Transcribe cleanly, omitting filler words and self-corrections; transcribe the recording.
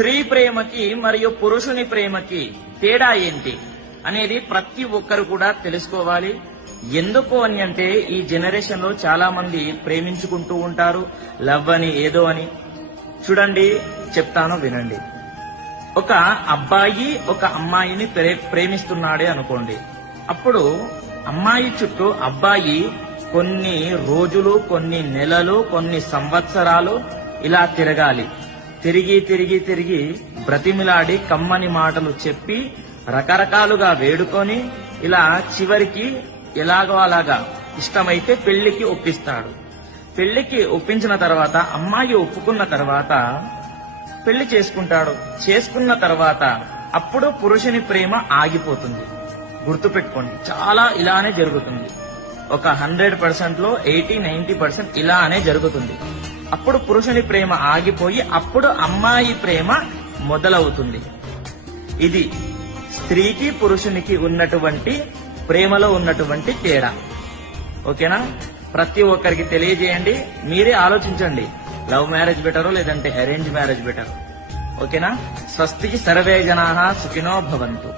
స్త్రీ ప్రేమకి మరియు పురుషుని ప్రేమకి తేడా ఏంటి అనేది ప్రతి ఒక్కరు కూడా తెలుసుకోవాలి. ఎందుకు అని అంటే ఈ జనరేషన్ లో చాలా మంది ప్రేమించుకుంటూ ఉంటారు, లవ్ అని ఏదో అని. చూడండి, చెప్తాను వినండి. ఒక అబ్బాయి ఒక అమ్మాయిని ప్రేమిస్తున్నాడే అనుకోండి. అప్పుడు అమ్మాయి చుట్టూ అబ్బాయి కొన్ని రోజులు, కొన్ని నెలలు, కొన్ని సంవత్సరాలు ఇలా తిరగాలి. తిరిగి తిరిగి తిరిగి బ్రతిమిలాడి కమ్మని మాటలు చెప్పి రకరకాలుగా వేడుకొని ఇలా చివరికి ఎలాగో అలాగా ఇష్టమైతే పెళ్లికి ఒప్పిస్తాడు. పెళ్లికి ఒప్పించిన తర్వాత అమ్మాయి ఒప్పుకున్న తర్వాత పెళ్లి చేసుకుంటాడు. చేసుకున్న తర్వాత అప్పుడు పురుషుని ప్రేమ ఆగిపోతుంది. గుర్తుపెట్టుకోండి, చాలా ఇలానే జరుగుతుంది. ఒక 100% లో 80-90% ఇలానే జరుగుతుంది. అప్పుడు పురుషుని ప్రేమ ఆగిపోయి అప్పుడు అమ్మాయి ప్రేమ మొదలవుతుంది. ఇది స్త్రీకి పురుషునికి ఉన్నటువంటి ప్రేమలో ఉన్నటువంటి తేడా. ఓకేనా? ప్రతి ఒక్కరికి తెలియజేయండి. మీరే ఆలోచించండి, లవ్ మ్యారేజ్ బెటరో లేదంటే అరేంజ్ మ్యారేజ్ బెటర్. ఓకేనా? స్వస్తికి సర్వే జనాః సుఖినో భవంతు.